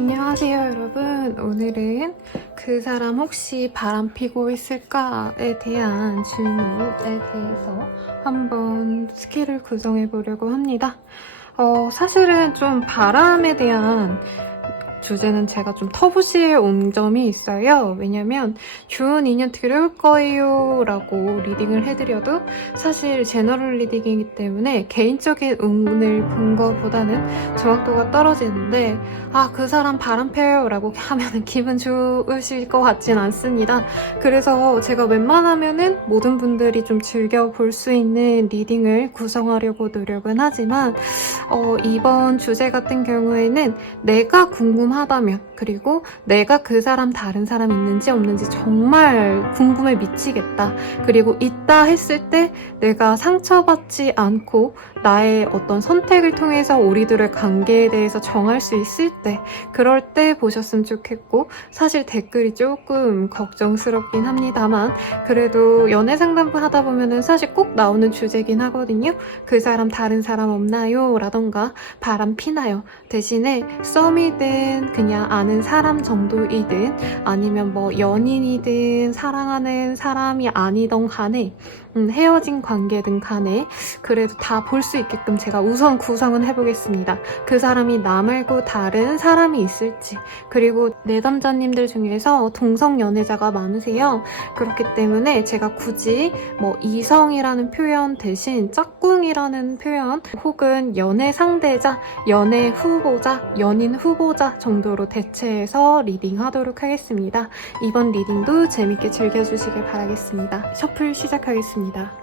안녕하세요 여러분. 오늘은 그 사람 혹시 바람 피고 있을까에 대한 질문에 대해서 한번 스킬을 구성해 보려고 합니다. 사실은 좀 바람에 대한 주제는 제가 좀 터부시에 온 점이 있어요. 왜냐면 좋은 인연 들어올 거예요 라고 리딩을 해드려도 사실 제너럴 리딩이기 때문에 개인적인 운을 본 것보다는 정확도가 떨어지는데 그 사람 바람 펴요 라고 하면 기분 좋으실 것 같진 않습니다. 그래서 제가 웬만하면은 모든 분들이 좀 즐겨볼 수 있는 리딩을 구성하려고 노력은 하지만 이번 주제 같은 경우에는 내가 궁금하다면, 그리고 내가 그 사람 다른 사람 있는지 없는지 정말 궁금해 미치겠다, 그리고 있다 했을 때 내가 상처받지 않고 나의 어떤 선택을 통해서 우리들의 관계에 대해서 정할 수 있을 때, 그럴 때 보셨으면 좋겠고, 사실 댓글이 조금 걱정스럽긴 합니다만 그래도 연애 상담 하다 보면은 사실 꼭 나오는 주제긴 하거든요. 그 사람 다른 사람 없나요? 라던가 바람 피나요? 대신에 썸이든 그냥 아는 사람 정도이든 아니면 뭐 연인이든 사랑하는 사람이 아니던 간에 헤어진 관계든 간에 그래도 다 볼 수 있게끔 제가 우선 구성은 해보겠습니다. 그 사람이 나 말고 다른 사람이 있을지, 그리고 내담자님들 중에서 동성 연애자가 많으세요. 그렇기 때문에 제가 굳이 뭐 이성이라는 표현 대신 짝꿍이라는 표현 혹은 연애 상대자, 연애 후보자, 연인 후보자 정도로 대체해서 리딩하도록 하겠습니다. 이번 리딩도 재밌게 즐겨주시길 바라겠습니다. 셔플 시작하겠습니다.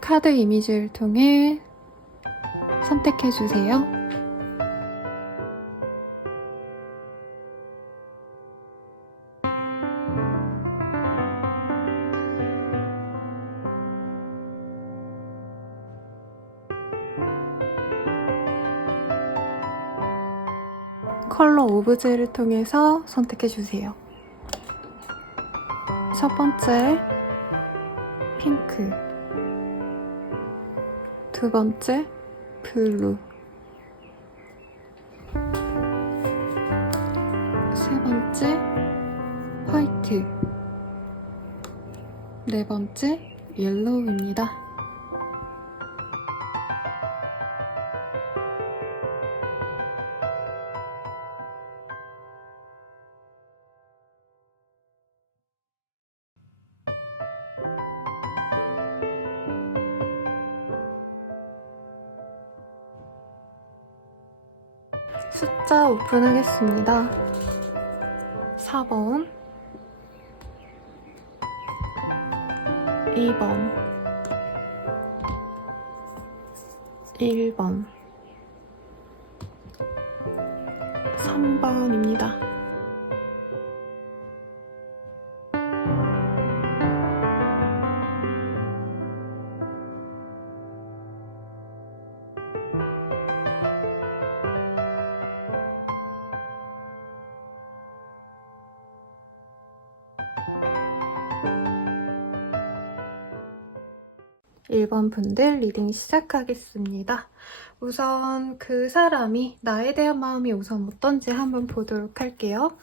카드 이미지를 통해 선택해주세요. 컬러 오브제를 통해서 선택해주세요. 첫 번째, 핑크. 두 번째, 블루. 세 번째, 화이트. 네 번째, 옐로우입니다. 숫자 오픈하겠습니다. 4번, 2번, 1번, 3번입니다. 일 번 분들 리딩 시작하겠습니다. 우선 그 사람이 나에 대한 마음이 우선 어떤지 한번 보도록 할게요.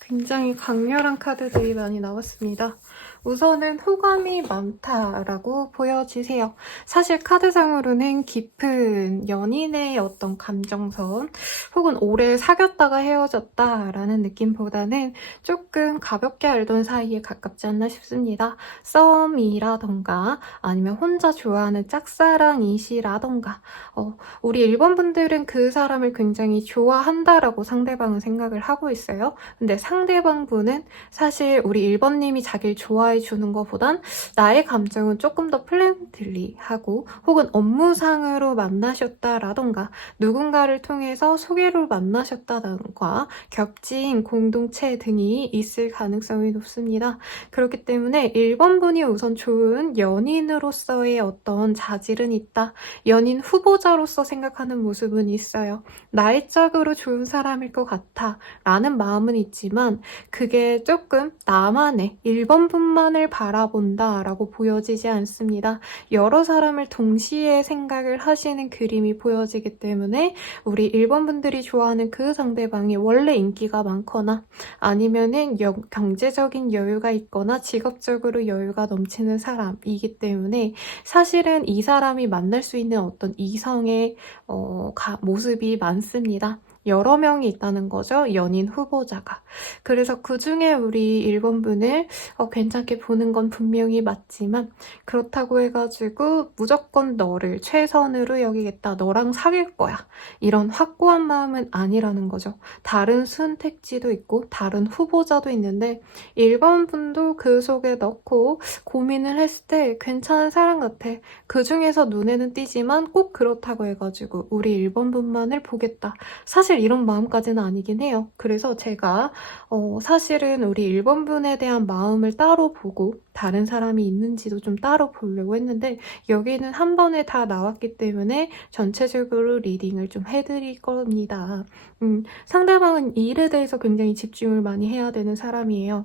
굉장히 강렬한 카드들이 많이 나왔습니다. 우선은 호감이 많다라고 보여지세요. 사실 카드상으로는 깊은 연인의 어떤 감정선 혹은 오래 사귀었다가 헤어졌다라는 느낌보다는 조금 가볍게 알던 사이에 가깝지 않나 싶습니다. 썸이라던가 아니면 혼자 좋아하는 짝사랑이시라던가 우리 1번 분들은 그 사람을 굉장히 좋아한다라고 상대방은 생각을 하고 있어요. 근데 상대방 분은 사실 우리 1번님이 자기를 좋아해 가까이 주는 것보단 나의 감정은 조금 더 플랜들리하고 혹은 업무상으로 만나셨다라던가 누군가를 통해서 소개로 만나셨다던가 겹친 공동체 등이 있을 가능성이 높습니다. 그렇기 때문에 1번 분이 우선 좋은 연인으로서의 어떤 자질은 있다. 연인 후보자로서 생각하는 모습은 있어요. 나이적으로 좋은 사람일 것 같아 라는 마음은 있지만 그게 조금 나만의 1번 분만을 바라본다 라고 보여지지 않습니다. 여러 사람을 동시에 생각을 하시는 그림이 보여지기 때문에 우리 1번 분들이 좋아하는 그 상대방이 원래 인기가 많거나 아니면은 경제적인 여유가 있거나 직업적으로 여유가 넘치는 사람이기 때문에 사실은 이 사람이 만날 수 있는 어떤 이성의 모습이 많습니다. 여러 명이 있다는 거죠. 연인 후보자가. 그래서 그중에 우리 1번 분을 괜찮게 보는 건 분명히 맞지만 그렇다고 해가지고 무조건 너를 최선으로 여기겠다. 너랑 사귈 거야. 이런 확고한 마음은 아니라는 거죠. 다른 선택지도 있고 다른 후보자도 있는데 1번 분도 그 속에 넣고 고민을 했을 때 괜찮은 사람 같아. 그 중에서 눈에는 띄지만 꼭 그렇다고 해가지고 우리 1번 분만을 보겠다. 사실 이런 마음까지는 아니긴 해요. 그래서 제가 사실은 우리 1번 분에 대한 마음을 따로 보고 다른 사람이 있는지도 좀 따로 보려고 했는데 여기는 한 번에 다 나왔기 때문에 전체적으로 리딩을 좀 해드릴 겁니다. 상대방은 이 일에 대해서 굉장히 집중을 많이 해야 되는 사람이에요.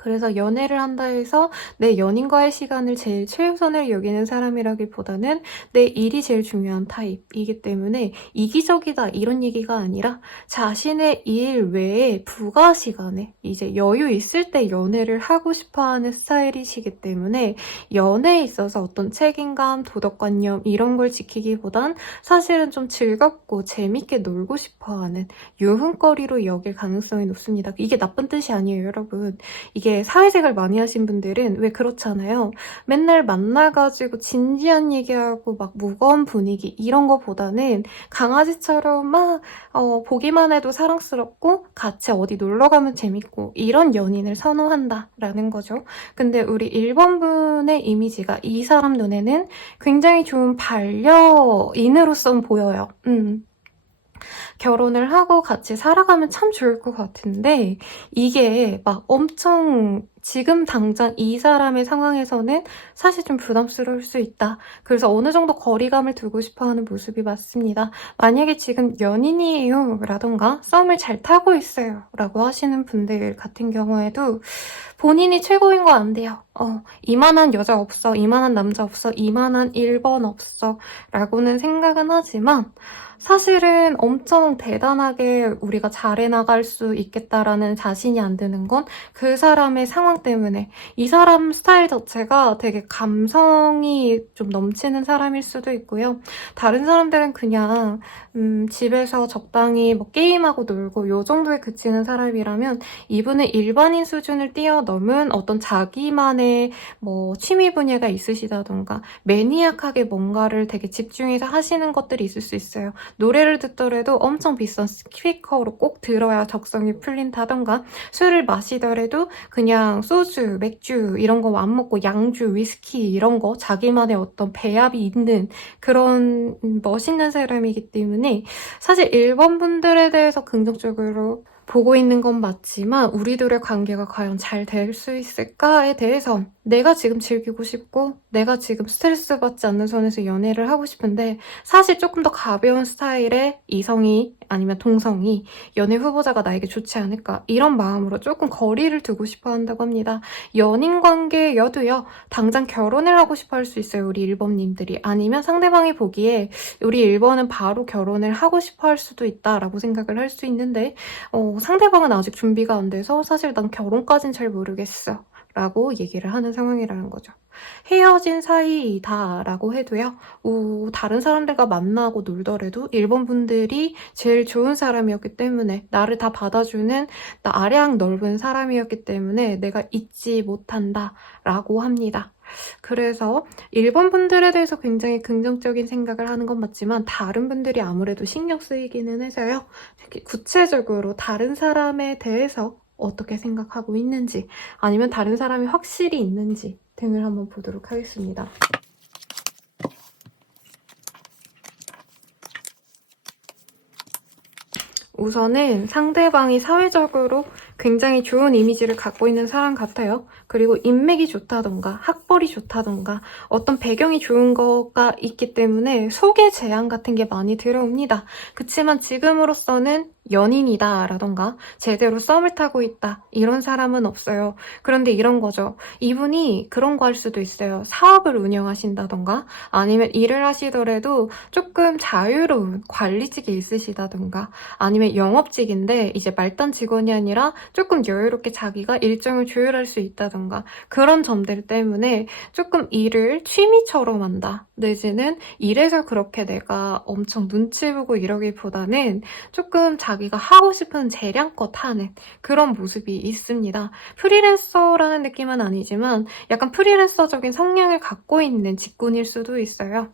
그래서 연애를 한다 해서 내 연인과의 시간을 제일 최우선을 여기는 사람이라기보다는 내 일이 제일 중요한 타입이기 때문에 이기적이다 이런 얘기가 아니라 자신의 일 외에 부가 시간에 이제 여유 있을 때 연애를 하고 싶어하는 스타일이시기 때문에 연애에 있어서 어떤 책임감, 도덕관념 이런 걸 지키기보단 사실은 좀 즐겁고 재밌게 놀고 싶어하는 유흥거리로 여길 가능성이 높습니다. 이게 나쁜 뜻이 아니에요, 여러분. 이게 사회생활 많이 하신 분들은 왜 그렇잖아요. 맨날 만나가지고 진지한 얘기하고 막 무거운 분위기 이런 거보다는 강아지처럼 막 보기만 해도 사랑스럽고 같이 어디 놀러 가면 재밌고 이런 연인을 선호한다라는 거죠. 근데 우리 1번 분의 이미지가 이 사람 눈에는 굉장히 좋은 반려인으로선 보여요. 결혼을 하고 같이 살아가면 참 좋을 것 같은데 이게 막 엄청 지금 당장 이 사람의 상황에서는 사실 좀 부담스러울 수 있다. 그래서 어느 정도 거리감을 두고 싶어하는 모습이 맞습니다. 만약에 지금 연인이에요 라던가 썸을 잘 타고 있어요 라고 하시는 분들 같은 경우에도 본인이 최고인 거 안 돼요. 이만한 여자 없어, 이만한 남자 없어, 이만한 1번 없어 라고는 생각은 하지만 사실은 엄청 대단하게 우리가 잘해 나갈 수 있겠다라는 자신이 안 드는 건 그 사람의 상황 때문에 이 사람 스타일 자체가 되게 감성이 좀 넘치는 사람일 수도 있고요. 다른 사람들은 그냥 집에서 적당히 뭐 게임하고 놀고 요 정도에 그치는 사람이라면 이분은 일반인 수준을 뛰어넘은 어떤 자기만의 뭐 취미 분야가 있으시다던가 매니악하게 뭔가를 되게 집중해서 하시는 것들이 있을 수 있어요. 노래를 듣더라도 엄청 비싼 스피커로 꼭 들어야 적성이 풀린다던가 술을 마시더라도 그냥 소주, 맥주 이런 거 안 먹고 양주, 위스키 이런 거 자기만의 어떤 배합이 있는 그런 멋있는 사람이기 때문에 사실 1번 분들에 대해서 긍정적으로 보고 있는 건 맞지만 우리들의 관계가 과연 잘 될 수 있을까에 대해서 내가 지금 즐기고 싶고 내가 지금 스트레스 받지 않는 선에서 연애를 하고 싶은데 사실 조금 더 가벼운 스타일의 이성이 아니면 동성이 연애 후보자가 나에게 좋지 않을까 이런 마음으로 조금 거리를 두고 싶어 한다고 합니다. 연인 관계여도요. 당장 결혼을 하고 싶어 할 수 있어요. 우리 1번님들이. 아니면 상대방이 보기에 우리 1번은 바로 결혼을 하고 싶어 할 수도 있다라고 생각을 할 수 있는데 상대방은 아직 준비가 안 돼서 사실 난 결혼까진 잘 모르겠어 라고 얘기를 하는 상황이라는 거죠. 헤어진 사이이다 라고 해도요. 다른 사람들과 만나고 놀더라도 1번 분들이 제일 좋은 사람이었기 때문에 나를 다 받아주는 아량 넓은 사람이었기 때문에 내가 잊지 못한다 라고 합니다. 그래서 1번 분들에 대해서 굉장히 긍정적인 생각을 하는 건 맞지만 다른 분들이 아무래도 신경 쓰이기는 해서요. 구체적으로 다른 사람에 대해서 어떻게 생각하고 있는지, 아니면 다른 사람이 확실히 있는지 등을 한번 보도록 하겠습니다. 우선은 상대방이 사회적으로 굉장히 좋은 이미지를 갖고 있는 사람 같아요. 그리고 인맥이 좋다던가 학벌이 좋다던가 어떤 배경이 좋은 거가 있기 때문에 소개 제안 같은 게 많이 들어옵니다. 그치만 지금으로서는 연인이다 라던가 제대로 썸을 타고 있다 이런 사람은 없어요. 그런데 이런 거죠. 이분이 그런 거 할 수도 있어요. 사업을 운영하신다던가 아니면 일을 하시더라도 조금 자유로운 관리직에 있으시다던가 아니면 영업직인데 이제 말단 직원이 아니라 조금 여유롭게 자기가 일정을 조율할 수 있다던가 그런 점들 때문에 조금 일을 취미처럼 한다. 내지는 일에서 그렇게 내가 엄청 눈치 보고 이러기보다는 조금 자기가 하고 싶은 재량껏 하는 그런 모습이 있습니다. 프리랜서라는 느낌은 아니지만 약간 프리랜서적인 성향을 갖고 있는 직군일 수도 있어요.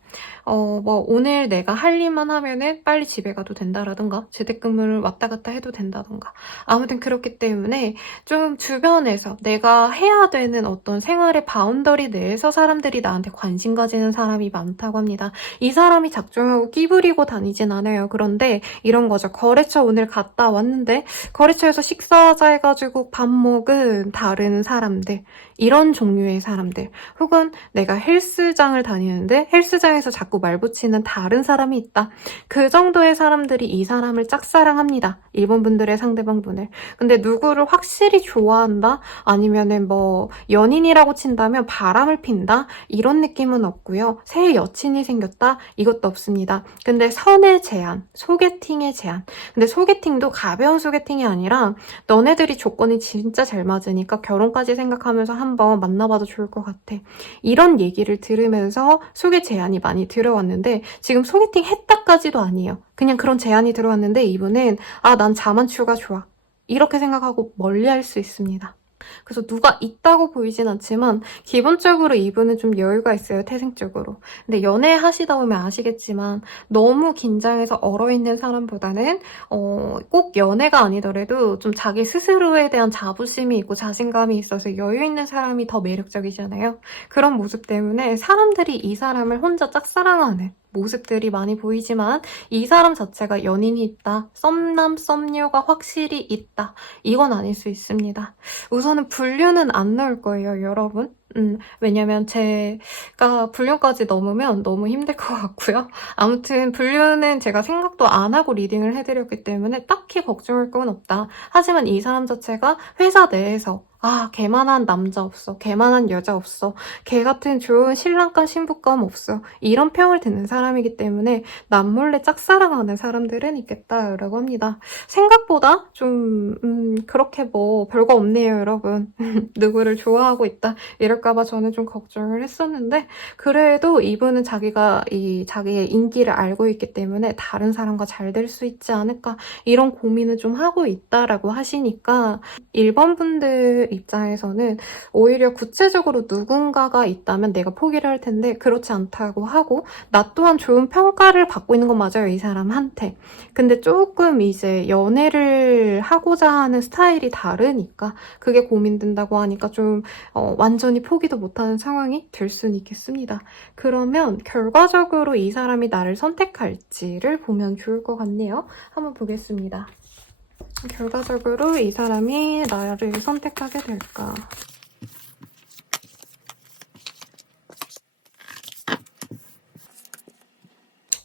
오늘 내가 할 일만 하면은 빨리 집에 가도 된다라던가 재택근무를 왔다 갔다 해도 된다던가 아무튼 그렇기 때문에 좀 주변에서 내가 해야 되는 어떤 생활의 바운더리 내에서 사람들이 나한테 관심 가지는 사람이 많다고 합니다. 이 사람이 작정하고 끼부리고 다니진 않아요. 그런데 이런 거죠. 거래처 오늘 갔다 왔는데 거래처에서 식사하자 해가지고 밥 먹은 다른 사람들, 이런 종류의 사람들, 혹은 내가 헬스장을 다니는데 헬스장에서 자꾸 말 붙이는 다른 사람이 있다. 그 정도의 사람들이 이 사람을 짝사랑합니다. 일본 분들의 상대방 분을. 근데 누구를 확실히 좋아한다? 아니면은 연인이라고 친다면 바람을 핀다? 이런 느낌은 없고요. 새 여친이 생겼다? 이것도 없습니다. 근데 선의 제한, 소개팅의 제한. 근데 소개팅도 가벼운 소개팅이 아니라 너네들이 조건이 진짜 잘 맞으니까 결혼까지 생각하면서 한번 만나봐도 좋을 것 같아. 이런 얘기를 들으면서 소개 제안이 많이 들어왔는데 지금 소개팅 했다까지도 아니에요. 그냥 그런 제안이 들어왔는데 이분은 난 자만추가 좋아. 이렇게 생각하고 멀리할 수 있습니다. 그래서 누가 있다고 보이진 않지만 기본적으로 이분은 좀 여유가 있어요. 태생적으로. 근데 연애하시다 보면 아시겠지만 너무 긴장해서 얼어있는 사람보다는 꼭 연애가 아니더라도 좀 자기 스스로에 대한 자부심이 있고 자신감이 있어서 여유 있는 사람이 더 매력적이잖아요. 그런 모습 때문에 사람들이 이 사람을 혼자 짝사랑하는 모습들이 많이 보이지만 이 사람 자체가 연인이 있다, 썸남, 썸녀가 확실히 있다, 이건 아닐 수 있습니다. 우선은 분류는 안 넣을 거예요, 여러분. 왜냐면 제가 분류까지 넘으면 너무 힘들 것 같고요. 아무튼 분류는 제가 생각도 안 하고 리딩을 해드렸기 때문에 딱히 걱정할 건 없다. 하지만 이 사람 자체가 회사 내에서 걔만한 남자 없어, 걔만한 여자 없어, 걔 같은 좋은 신랑감 신부감 없어, 이런 평을 듣는 사람이기 때문에 남몰래 짝사랑하는 사람들은 있겠다라고 합니다. 생각보다 좀 그렇게 별거 없네요, 여러분. 누구를 좋아하고 있다 이럴까봐 저는 좀 걱정을 했었는데 그래도 이분은 자기의 인기를 알고 있기 때문에 다른 사람과 잘 될 수 있지 않을까 이런 고민을 좀 하고 있다라고 하시니까 1번 분들 입장에서는 오히려 구체적으로 누군가가 있다면 내가 포기를 할 텐데 그렇지 않다고 하고 나 또한 좋은 평가를 받고 있는 건 맞아요, 이 사람한테. 근데 조금 이제 연애를 하고자 하는 스타일이 다르니까 그게 고민된다고 하니까 좀 완전히 포기도 못하는 상황이 될 수는 있겠습니다. 그러면 결과적으로 이 사람이 나를 선택할지를 보면 좋을 것 같네요. 한번 보겠습니다. 결과적으로 이 사람이 나를 선택하게 될까?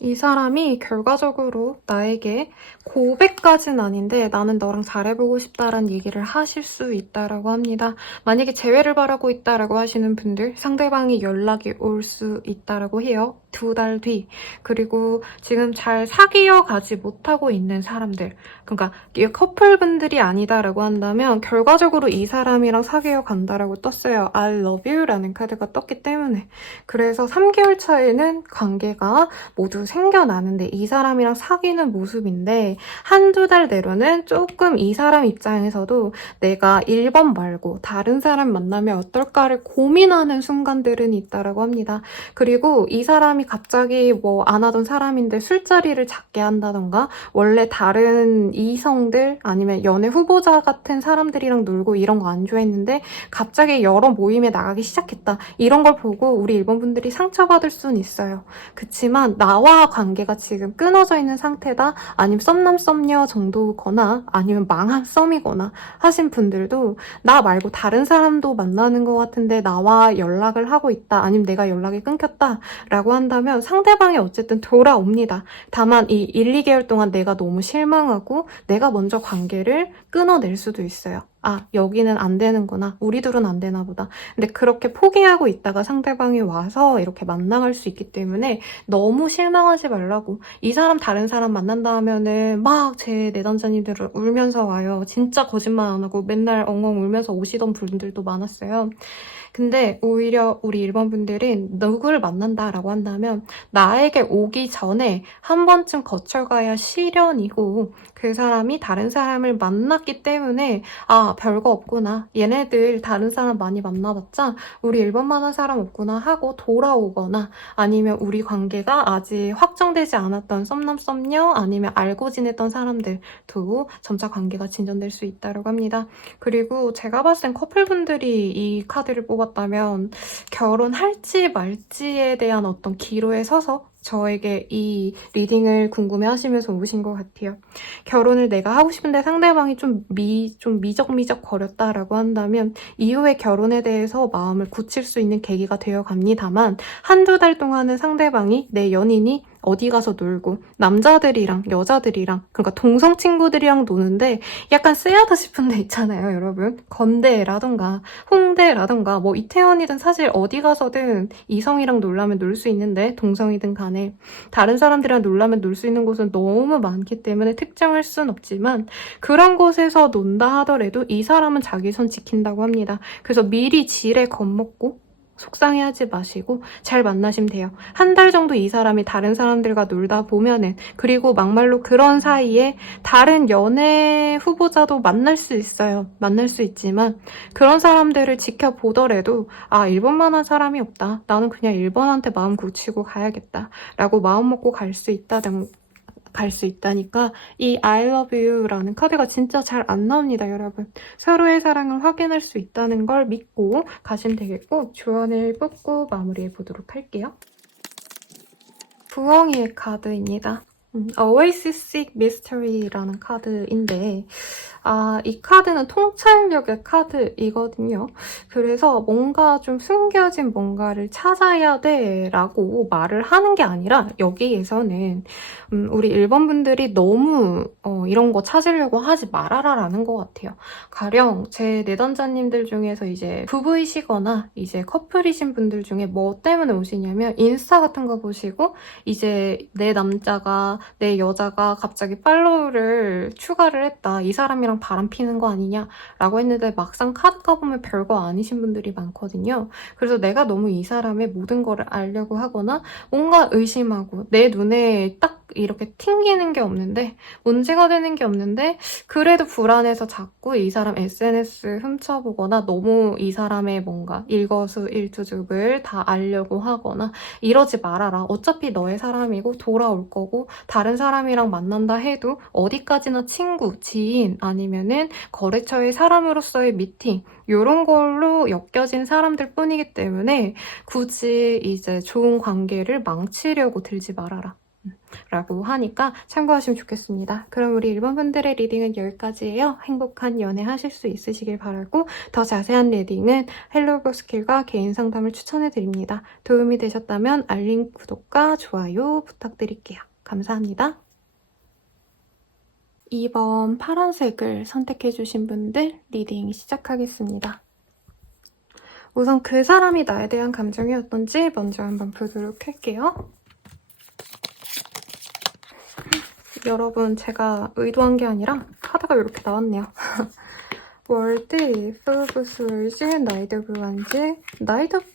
이 사람이 결과적으로 나에게 고백까지는 아닌데 나는 너랑 잘해보고 싶다라는 얘기를 하실 수 있다라고 합니다. 만약에 재회를 바라고 있다라고 하시는 분들 상대방이 연락이 올 수 있다라고 해요. 2달 뒤. 그리고 지금 잘 사귀어 가지 못하고 있는 사람들, 그러니까 커플분들이 아니다라고 한다면 결과적으로 이 사람이랑 사귀어 간다라고 떴어요. I love you 라는 카드가 떴기 때문에. 그래서 3개월 차에는 관계가 모두 생겨나는데 이 사람이랑 사귀는 모습인데 한두 달 내로는 조금 이 사람 입장에서도 내가 1번 말고 다른 사람 만나면 어떨까를 고민하는 순간들은 있다라고 합니다. 그리고 이 사람이 사람이 갑자기 뭐 안 하던 사람인데 술자리를 잡게 한다던가 원래 다른 이성들 아니면 연애 후보자 같은 사람들이랑 놀고 이런 거 안 좋아했는데 갑자기 여러 모임에 나가기 시작했다. 이런 걸 보고 우리 일본 분들이 상처받을 수는 있어요. 그치만 나와 관계가 지금 끊어져 있는 상태다. 아니면 썸남 썸녀 정도거나 아니면 망한 썸이거나 하신 분들도 나 말고 다른 사람도 만나는 것 같은데 나와 연락을 하고 있다. 아니면 내가 연락이 끊겼다. 라고 한다면 상대방이 어쨌든 돌아옵니다. 다만 이 1, 2개월 동안 내가 너무 실망하고 내가 먼저 관계를 끊어낼 수도 있어요. 아, 여기는 안 되는구나. 우리 둘은 안 되나 보다. 근데 그렇게 포기하고 있다가 상대방이 와서 이렇게 만나갈 수 있기 때문에 너무 실망하지 말라고. 이 사람 다른 사람 만난다 하면은 막 제 내담자님들을 울면서 와요. 진짜 거짓말 안 하고 맨날 엉엉 울면서 오시던 분들도 많았어요. 근데 오히려 우리 일본 분들은 누구를 만난다라고 한다면 나에게 오기 전에 한 번쯤 거쳐가야 시련이고 그 사람이 다른 사람을 만났기 때문에 아 별거 없구나 얘네들 다른 사람 많이 만나봤자 우리 일본만 한 사람 없구나 하고 돌아오거나 아니면 우리 관계가 아직 확정되지 않았던 썸남 썸녀 아니면 알고 지냈던 사람들도 점차 관계가 진전될 수 있다고 합니다. 그리고 제가 봤을 땐 커플분들이 이 카드를 뽑았다면 결혼할지 말지에 대한 어떤 기로에 서서 저에게 이 리딩을 궁금해하시면서 오신 것 같아요. 결혼을 내가 하고 싶은데 상대방이 좀 미적미적 거렸다라고 한다면 이후에 결혼에 대해서 마음을 굳힐 수 있는 계기가 되어 갑니다만 한두 달 동안은 상대방이 내 연인이 어디 가서 놀고 남자들이랑 여자들이랑 그러니까 동성 친구들이랑 노는데 약간 쎄하다 싶은 데 있잖아요, 여러분. 건대라던가 홍대라던가 뭐 이태원이든 사실 어디 가서든 이성이랑 놀라면 놀 수 있는데 동성이든 간에 다른 사람들이랑 놀라면 놀 수 있는 곳은 너무 많기 때문에 특정할 순 없지만 그런 곳에서 논다 하더라도 이 사람은 자기 손 지킨다고 합니다. 그래서 미리 지레 겁먹고 속상해하지 마시고 잘 만나시면 돼요. 한 달 정도 이 사람이 다른 사람들과 놀다 보면은 그리고 막말로 그런 사이에 다른 연애 후보자도 만날 수 있어요. 만날 수 있지만 그런 사람들을 지켜보더라도 아 일본만한 사람이 없다. 나는 그냥 일본한테 마음 굳히고 가야겠다. 라고 마음 먹고 갈 수 있다니까 이 I love you라는 카드가 진짜 잘 안 나옵니다, 여러분. 서로의 사랑을 확인할 수 있다는 걸 믿고 가시면 되겠고 조언을 뽑고 마무리해 보도록 할게요. 부엉이의 카드입니다. Oasis Mystery라는 카드인데 이 카드는 통찰력의 카드이거든요. 그래서 뭔가 좀 숨겨진 뭔가를 찾아야 돼 라고 말을 하는 게 아니라 여기에서는 우리 일본 분들이 너무 이런 거 찾으려고 하지 말아라 라는 것 같아요. 가령 제 내담자님들 중에서 이제 부부이시거나 이제 커플이신 분들 중에 뭐 때문에 오시냐면 인스타 같은 거 보시고 이제 내 남자가 내 여자가 갑자기 팔로우를 추가를 했다. 이 사람이랑 바람 피는 거 아니냐? 라고 했는데 막상 카드 까보면 별거 아니신 분들이 많거든요. 그래서 내가 너무 이 사람의 모든 거를 알려고 하거나 뭔가 의심하고 내 눈에 딱 이렇게 튕기는 게 없는데 문제가 되는 게 없는데 그래도 불안해서 자꾸 이 사람 SNS 훔쳐보거나 너무 이 사람의 뭔가 일거수일투족을 다 알려고 하거나 이러지 말아라. 어차피 너의 사람이고 돌아올 거고 다른 사람이랑 만난다 해도 어디까지나 친구, 지인 아니면은 거래처의 사람으로서의 미팅 이런 걸로 엮여진 사람들 뿐이기 때문에 굳이 이제 좋은 관계를 망치려고 들지 말아라. 라고 하니까 참고하시면 좋겠습니다. 그럼 우리 일본 분들의 리딩은 여기까지예요. 행복한 연애 하실 수 있으시길 바라고 더 자세한 리딩은 헬로고 스킬과 개인 상담을 추천해드립니다. 도움이 되셨다면 알림, 구독과 좋아요 부탁드릴게요. 감사합니다. 2번 파란색을 선택해주신 분들 리딩 시작하겠습니다. 우선 그 사람이 나에 대한 감정이 어떤지 먼저 한번 보도록 할게요. 여러분 제가 의도한 게 아니라 카드가 이렇게 나왔네요. 월드, Full of Swords, 나이트 오브 완즈, 나이트 오브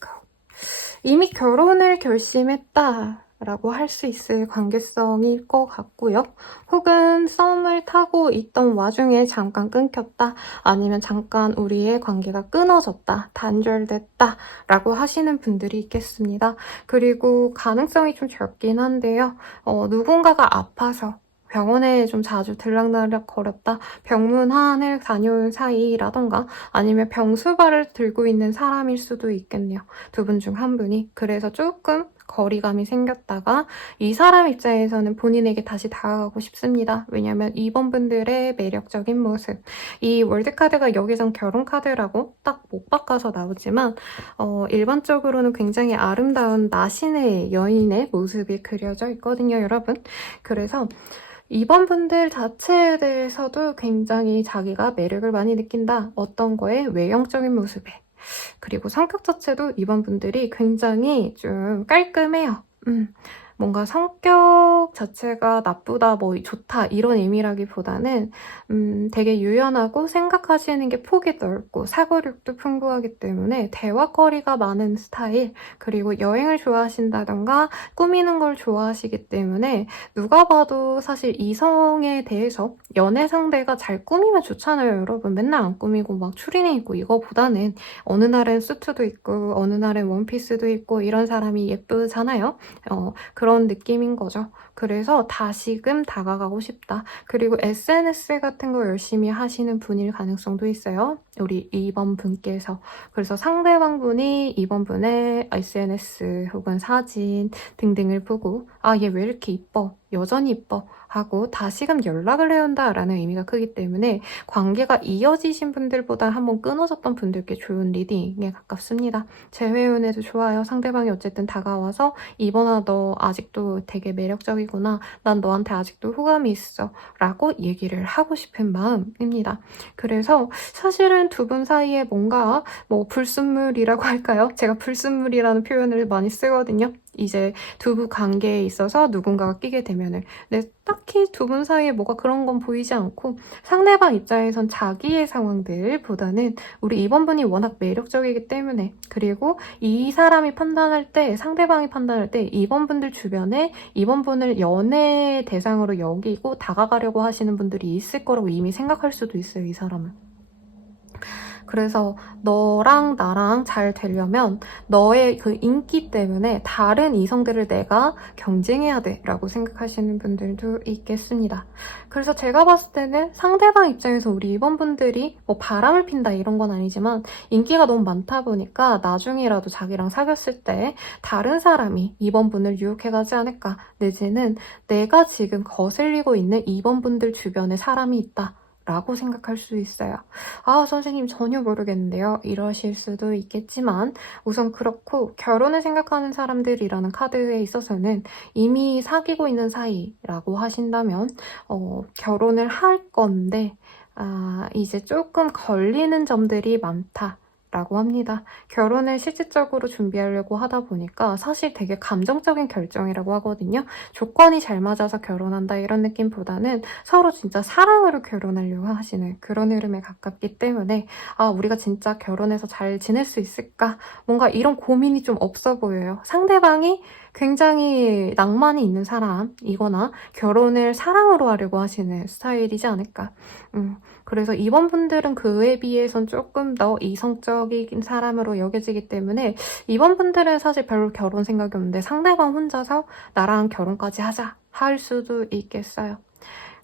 이미 결혼을 결심했다 라고 할 수 있을 관계성일 것 같고요. 혹은 썸을 타고 있던 와중에 잠깐 끊겼다, 아니면 잠깐 우리의 관계가 끊어졌다, 단절됐다 라고 하시는 분들이 있겠습니다. 그리고 가능성이 좀 적긴 한데요. 누군가가 아파서 병원에 좀 자주 들락날락 거렸다, 병문안을 다녀온 사이라던가, 아니면 병수발을 들고 있는 사람일 수도 있겠네요. 두 분 중 한 분이. 그래서 조금 거리감이 생겼다가 이 사람 입장에서는 본인에게 다시 다가가고 싶습니다. 왜냐면 이번 분들의 매력적인 모습, 이 월드카드가 여기선 결혼카드라고 딱 못 바꿔서 나오지만 일반적으로는 굉장히 아름다운 나신의 여인의 모습이 그려져 있거든요, 여러분. 그래서 이번 분들 자체에 대해서도 굉장히 자기가 매력을 많이 느낀다. 어떤 거에? 외형적인 모습에. 그리고 성격 자체도 이번 분들이 굉장히 좀 깔끔해요. 뭔가 성격 자체가 나쁘다, 뭐 좋다 이런 의미라기보다는 되게 유연하고 생각하시는 게 폭이 넓고 사고력도 풍부하기 때문에 대화거리가 많은 스타일, 그리고 여행을 좋아하신다던가 꾸미는 걸 좋아하시기 때문에 누가 봐도 사실 이성에 대해서 연애 상대가 잘 꾸미면 좋잖아요, 여러분. 맨날 안 꾸미고 막 추리닝 입고 이거보다는 어느 날은 수트도 입고 어느 날은 원피스도 입고 이런 사람이 예쁘잖아요. 그런 느낌인 거죠. 그래서 다시금 다가가고 싶다. 그리고 SNS 같은 거 열심히 하시는 분일 가능성도 있어요. 우리 2번 분께서. 그래서 상대방 분이 이번 분의 SNS 혹은 사진 등등을 보고 아, 얘 왜 이렇게 이뻐? 여전히 이뻐? 하고 다시금 연락을 해온다라는 의미가 크기 때문에 관계가 이어지신 분들보다 한번 끊어졌던 분들께 좋은 리딩에 가깝습니다. 재회원에도 좋아요. 상대방이 어쨌든 다가와서 이번아, 너 아직도 되게 매력적이구나. 난 너한테 아직도 호감이 있어. 라고 얘기를 하고 싶은 마음입니다. 그래서 사실은 두 분 사이에 뭔가 뭐 불순물이라고 할까요? 제가 불순물이라는 표현을 많이 쓰거든요. 이제 두부 관계에 있어서 누군가가 끼게 되면은. 근데 딱히 두 분 사이에 뭐가 그런 건 보이지 않고 상대방 입장에선 자기의 상황들보다는 우리 이번 분이 워낙 매력적이기 때문에, 그리고 이 사람이 판단할 때, 상대방이 판단할 때 이번 분들 주변에 이번 분을 연애 대상으로 여기고 다가가려고 하시는 분들이 있을 거라고 이미 생각할 수도 있어요, 이 사람은. 그래서 너랑 나랑 잘 되려면 너의 그 인기 때문에 다른 이성들을 내가 경쟁해야 돼 라고 생각하시는 분들도 있겠습니다. 그래서 제가 봤을 때는 상대방 입장에서 우리 이번 분들이 뭐 바람을 핀다 이런 건 아니지만 인기가 너무 많다 보니까 나중이라도 자기랑 사귀었을 때 다른 사람이 이번 분을 유혹해가지 않을까, 내지는 내가 지금 거슬리고 있는 이번 분들 주변에 사람이 있다 라고 생각할 수 있어요. 아, 선생님 전혀 모르겠는데요. 이러실 수도 있겠지만 우선 그렇고, 결혼을 생각하는 사람들이라는 카드에 있어서는 이미 사귀고 있는 사이라고 하신다면 결혼을 할 건데 이제 조금 걸리는 점들이 많다 라고 합니다. 결혼을 실질적으로 준비하려고 하다 보니까 사실 되게 감정적인 결정이라고 하거든요. 조건이 잘 맞아서 결혼한다 이런 느낌보다는 서로 진짜 사랑으로 결혼하려고 하시는 그런 흐름에 가깝기 때문에 아, 우리가 진짜 결혼해서 잘 지낼 수 있을까? 뭔가 이런 고민이 좀 없어 보여요. 상대방이 굉장히 낭만이 있는 사람이거나 결혼을 사랑으로 하려고 하시는 스타일이지 않을까. 그래서 이번 분들은 그에 비해선 조금 더 이성적인 사람으로 여겨지기 때문에 이번 분들은 사실 별로 결혼 생각이 없는데 상대방 혼자서 나랑 결혼까지 하자 할 수도 있겠어요.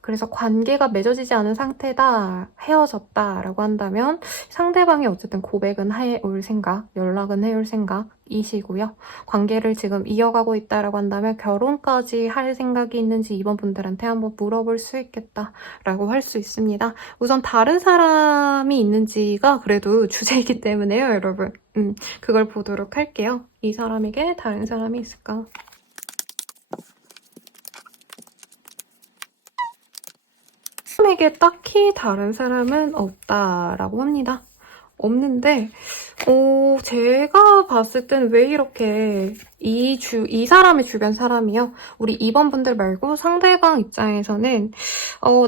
그래서 관계가 맺어지지 않은 상태다, 헤어졌다라고 한다면 상대방이 어쨌든 고백은 해올 생각, 연락은 해올 생각이시고요. 관계를 지금 이어가고 있다라고 한다면 결혼까지 할 생각이 있는지 이번 분들한테 한번 물어볼 수 있겠다라고 할 수 있습니다. 우선 다른 사람이 있는지가 그래도 주제이기 때문에요, 여러분. 그걸 보도록 할게요. 이 사람에게 다른 사람이 있을까? 사람에게 딱히 다른 사람은 없다라고 합니다. 없는데 제가 봤을 땐 왜 이렇게 이 사람의 주변 사람이요. 우리 2번 분들 말고 상대방 입장에서는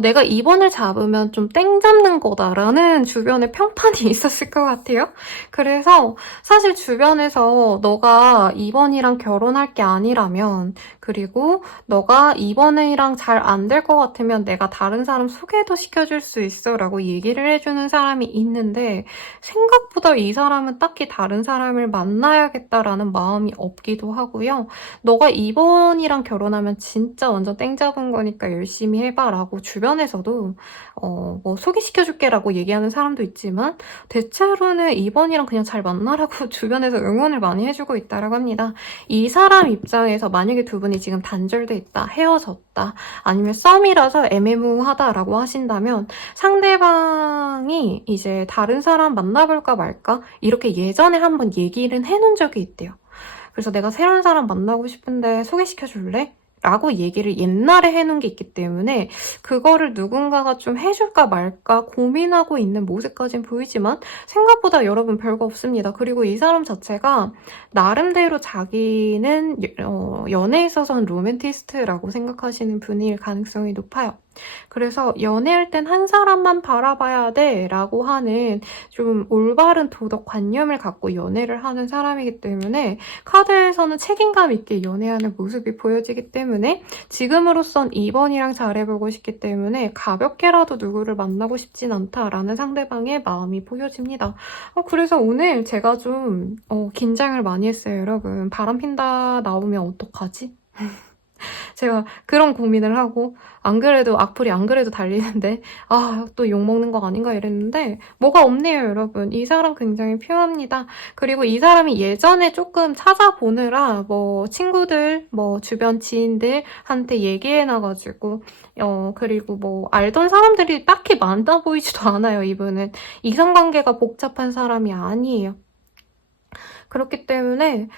내가 2번을 잡으면 좀 땡 잡는 거다라는 주변에 평판이 있었을 것 같아요. 그래서 사실 주변에서 너가 2번이랑 결혼할 게 아니라면 그리고 너가 2번이랑 잘 안 될 것 같으면 내가 다른 사람 소개도 시켜줄 수 있어 라고 얘기를 해주는 사람이 있는데 생각보다 이 사람은 딱히 다른 사람을 만나야겠다라는 마음이 없기도 하고요. 너가 2번이랑 결혼하면 진짜 완전 땡 잡은 거니까 열심히 해봐 라고 주변에서도 뭐 소개시켜줄게 라고 얘기하는 사람도 있지만 대체로는 2번이랑 그냥 잘 만나라고 주변에서 응원을 많이 해주고 있다고 합니다. 이 사람 입장에서 만약에 두 분이 지금 단절돼 있다, 헤어졌다, 아니면 썸이라서 애매모호하다라고 하신다면 상대방이 이제 다른 사람 만나볼까 말까 이렇게 예전에 한번 얘기를 해놓은 적이 있대요. 그래서 내가 새로운 사람 만나고 싶은데 소개시켜 줄래? 라고 얘기를 옛날에 해놓은 게 있기 때문에 그거를 누군가가 좀 해줄까 말까 고민하고 있는 모습까진 보이지만 생각보다 여러분 별거 없습니다. 그리고 이 사람 자체가 나름대로 자기는 연애에 있어서는 로맨티스트라고 생각하시는 분일 가능성이 높아요. 그래서 연애할 땐 한 사람만 바라봐야 돼 라고 하는 좀 올바른 도덕관념을 갖고 연애를 하는 사람이기 때문에 카드에서는 책임감 있게 연애하는 모습이 보여지기 때문에 지금으로선 2번이랑 잘해보고 싶기 때문에 가볍게라도 누구를 만나고 싶진 않다라는 상대방의 마음이 보여집니다. 그래서 오늘 제가 좀 긴장을 많이 했어요, 여러분. 바람핀다 나오면 어떡하지? 제가 그런 고민을 하고 안 그래도 악플이 안 그래도 달리는데 또 욕먹는 거 아닌가 이랬는데 뭐가 없네요, 여러분. 이 사람 굉장히 표합니다. 그리고 이 사람이 예전에 조금 찾아보느라 뭐 친구들, 뭐 주변 지인들한테 얘기해놔가지고 그리고 뭐 알던 사람들이 딱히 많아 보이지도 않아요, 이분은. 이성관계가 복잡한 사람이 아니에요. 그렇기 때문에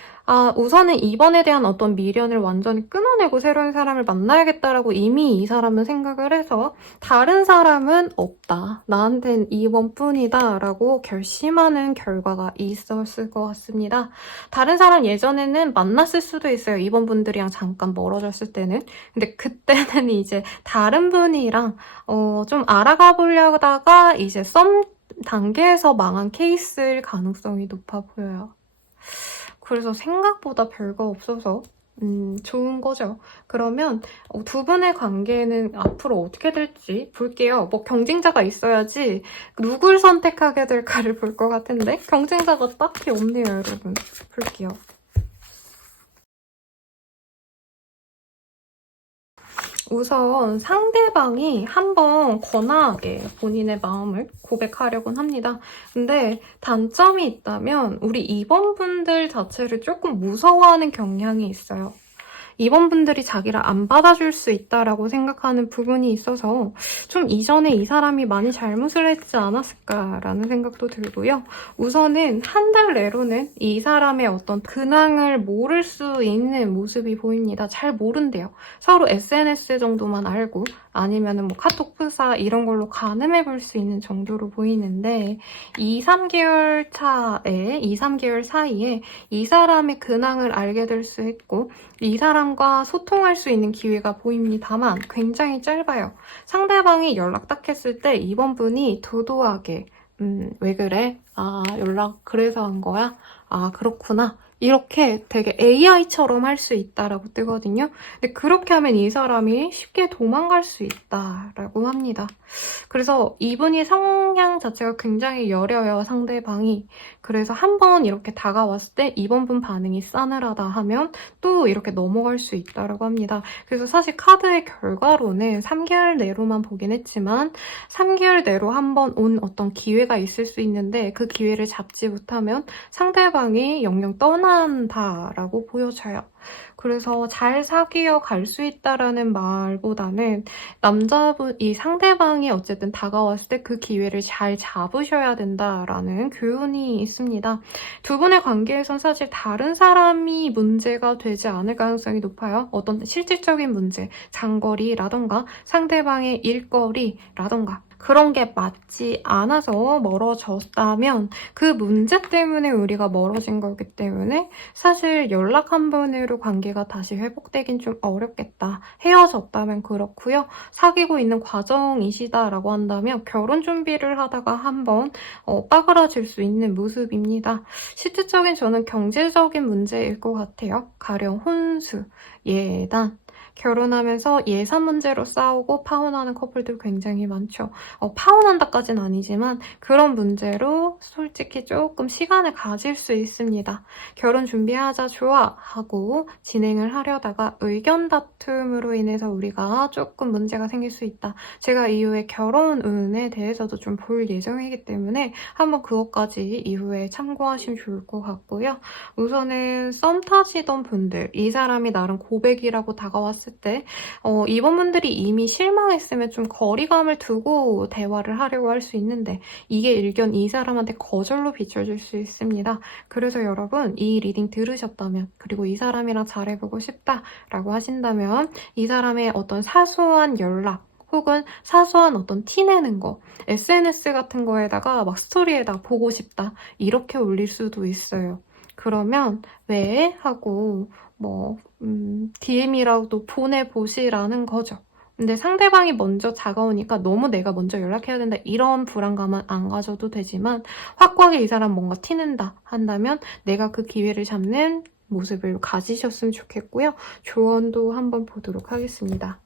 우선은 2번에 대한 어떤 미련을 완전히 끊어내고 새로운 사람을 만나야겠다라고 이미 이 사람은 생각을 해서 다른 사람은 없다. 나한텐 2번뿐이다 라고 결심하는 결과가 있었을 것 같습니다. 다른 사람 예전에는 만났을 수도 있어요. 2번 분들이랑 잠깐 멀어졌을 때는. 근데 그때는 이제 다른 분이랑 좀 알아가 보려다가 이제 썸 단계에서 망한 케이스일 가능성이 높아 보여요. 그래서 생각보다 별거 없어서 좋은 거죠. 그러면 두 분의 관계는 앞으로 어떻게 될지 볼게요. 뭐 경쟁자가 있어야지 누굴 선택하게 될까를 볼 것 같은데 경쟁자가 딱히 없네요, 여러분. 볼게요. 우선 상대방이 한번 권하게 본인의 마음을 고백하려곤 합니다. 근데 단점이 있다면 우리 2번 분들 자체를 조금 무서워하는 경향이 있어요. 2번 분들이 자기를 안 받아줄 수 있다라고 생각하는 부분이 있어서 좀 이전에 이 사람이 많이 잘못을 했지 않았을까라는 생각도 들고요. 우선은 한 달 내로는 이 사람의 어떤 근황을 모를 수 있는 모습이 보입니다. 잘 모른대요. 서로 SNS 정도만 알고 아니면은 뭐 카톡 프사 이런 걸로 가늠해 볼 수 있는 정도로 보이는데 2, 3개월 차에 2, 3개월 사이에 이 사람의 근황을 알게 될 수 있고 이 사람과 소통할 수 있는 기회가 보입니다만 굉장히 짧아요. 상대방이 연락 딱 했을 때 이번 분이 도도하게 왜 그래? 연락 그래서 한 거야? 그렇구나. 이렇게 되게 AI처럼 할 수 있다라고 뜨거든요. 근데 그렇게 하면 이 사람이 쉽게 도망갈 수 있다라고 합니다. 그래서 이분이 성향 자체가 굉장히 여려요, 상대방이. 그래서 한번 이렇게 다가왔을 때 이번 분 반응이 싸늘하다 하면 또 이렇게 넘어갈 수 있다라고 합니다. 그래서 사실 카드의 결과로는 3개월 내로만 보긴 했지만 3개월 내로 한번 온 어떤 기회가 있을 수 있는데 그 기회를 잡지 못하면 상대방이 영영 떠난다라고 보여져요. 그래서 잘 사귀어 갈 수 있다라는 말보다는 이 상대방이 어쨌든 다가왔을 때 그 기회를 잘 잡으셔야 된다라는 교훈이 있습니다. 두 분의 관계에선 사실 다른 사람이 문제가 되지 않을 가능성이 높아요. 어떤 실질적인 문제, 장거리라던가 상대방의 일거리라던가 그런 게 맞지 않아서 멀어졌다면 그 문제 때문에 우리가 멀어진 거기 때문에 사실 연락 한 번으로 관계가 다시 회복되긴 좀 어렵겠다. 헤어졌다면 그렇고요. 사귀고 있는 과정이시다라고 한다면 결혼 준비를 하다가 한번 빠그라질 수 있는 모습입니다. 실질적인 저는 경제적인 문제일 것 같아요. 가령 혼수, 예단, 결혼하면서 예산 문제로 싸우고 파혼하는 커플들 굉장히 많죠. 파혼한다까지는 아니지만 그런 문제로 솔직히 조금 시간을 가질 수 있습니다. 결혼 준비하자 좋아 하고 진행을 하려다가 의견 다툼으로 인해서 우리가 조금 문제가 생길 수 있다. 제가 이후에 결혼운에 대해서도 좀 볼 예정이기 때문에 한번 그것까지 이후에 참고하시면 좋을 것 같고요. 우선은 썸 타시던 분들, 이 사람이 나름 고백이라고 다가왔을 때 이번 분들이 이미 실망했으면 좀 거리감을 두고 대화를 하려고 할 수 있는데 이게 일견 이 사람한테 거절로 비춰질 수 있습니다. 그래서 여러분 이 리딩 들으셨다면 그리고 이 사람이랑 잘해보고 싶다라고 하신다면 이 사람의 어떤 사소한 연락 혹은 사소한 어떤 티내는 거 SNS 같은 거에다가 막 스토리에다 보고 싶다 이렇게 올릴 수도 있어요. 그러면 왜? 하고 DM이라도 보내보시라는 거죠. 근데 상대방이 먼저 다가오니까 너무 내가 먼저 연락해야 된다 이런 불안감은 안 가져도 되지만 확고하게 이 사람 뭔가 티낸다 한다면 내가 그 기회를 잡는 모습을 가지셨으면 좋겠고요. 조언도 한번 보도록 하겠습니다.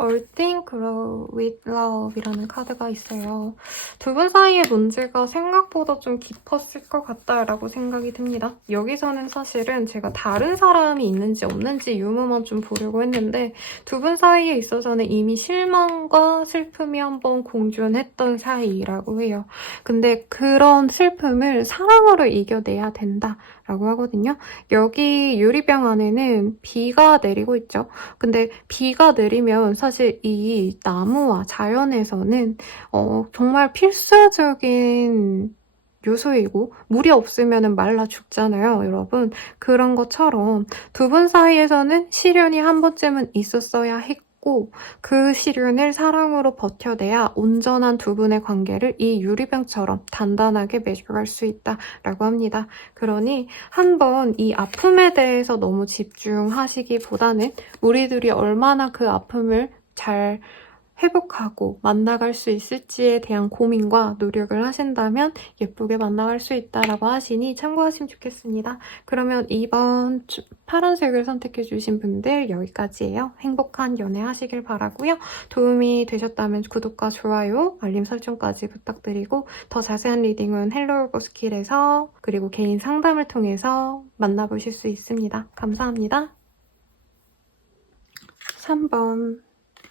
All Things Grow with Love이라는 카드가 있어요. 두 분 사이의 문제가 생각보다 좀 깊었을 것 같다라고 생각이 듭니다. 여기서는 사실은 제가 다른 사람이 있는지 없는지 유무만 좀 보려고 했는데 두 분 사이에 있어서는 이미 실망과 슬픔이 한번 공존했던 사이라고 해요. 근데 그런 슬픔을 사랑으로 이겨내야 된다라고 하거든요. 여기 유리병 안에는 비가 내리고 있죠. 근데 비가 내리면 사실 이 나무와 자연에서는 정말 필수적인 요소이고 물이 없으면 말라 죽잖아요, 여러분. 그런 것처럼 두 분 사이에서는 시련이 한 번쯤은 있었어야 했고 그 시련을 사랑으로 버텨내야 온전한 두 분의 관계를 이 유리병처럼 단단하게 맺어갈 수 있다라고 합니다. 그러니 한번 이 아픔에 대해서 너무 집중하시기보다는 우리들이 얼마나 그 아픔을 잘 회복하고 만나갈 수 있을지에 대한 고민과 노력을 하신다면 예쁘게 만나갈 수 있다라고 하시니 참고하시면 좋겠습니다. 그러면 이번 파란색을 선택해주신 분들 여기까지예요. 행복한 연애 하시길 바라고요. 도움이 되셨다면 구독과 좋아요, 알림 설정까지 부탁드리고 더 자세한 리딩은 헬로우버스킬에서 그리고 개인 상담을 통해서 만나보실 수 있습니다. 감사합니다. 3번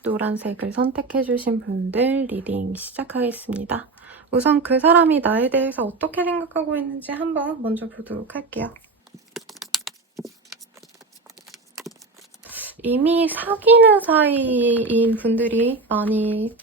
노란색을 선택해주신 분들 리딩 시작하겠습니다. 우선 그 사람이 나에 대해서 어떻게 생각하고 있는지 한번 먼저 보도록 할게요. 이미 사귀는 사이인 분들이 많이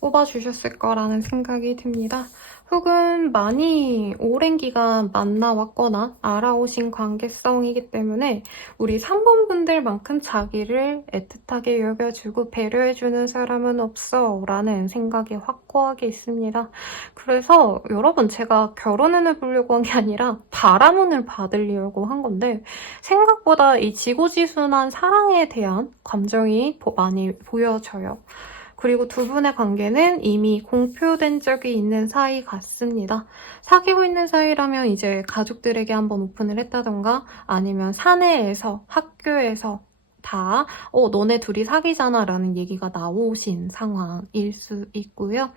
뽑아주셨을 거라는 생각이 듭니다. 혹은 많이 오랜 기간 만나왔거나 알아오신 관계성이기 때문에 우리 3번 분들만큼 자기를 애틋하게 여겨주고 배려해주는 사람은 없어 라는 생각이 확고하게 있습니다. 그래서 여러분 제가 결혼운을 보려고 한 게 아니라 바람운을 받으려고 한 건데 생각보다 이 지고지순한 사랑에 대한 감정이 많이 보여져요. 그리고 두 분의 관계는 이미 공표된 적이 있는 사이 같습니다. 사귀고 있는 사이라면 이제 가족들에게 한번 오픈을 했다던가 아니면 사내에서 학교에서 다 너네 둘이 사귀잖아 라는 얘기가 나오신 상황일 수 있고요.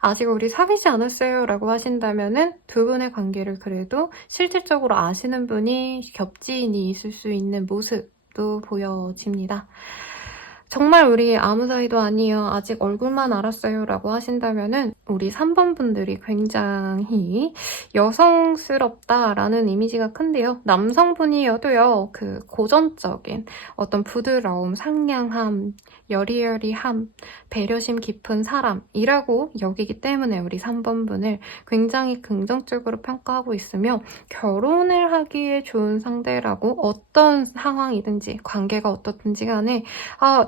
아직 우리 사귀지 않았어요 라고 하신다면은 두 분의 관계를 그래도 실질적으로 아시는 분이 겹지인이 있을 수 있는 모습도 보여집니다. 정말 우리 아무 사이도 아니에요. 아직 얼굴만 알았어요. 라고 하신다면은 우리 3번 분들이 굉장히 여성스럽다라는 이미지가 큰데요. 남성분이어도요. 그 고전적인 어떤 부드러움, 상냥함, 여리여리함, 배려심 깊은 사람이라고 여기기 때문에 우리 3번 분을 굉장히 긍정적으로 평가하고 있으며 결혼을 하기에 좋은 상대라고 어떤 상황이든지 관계가 어떻든지 간에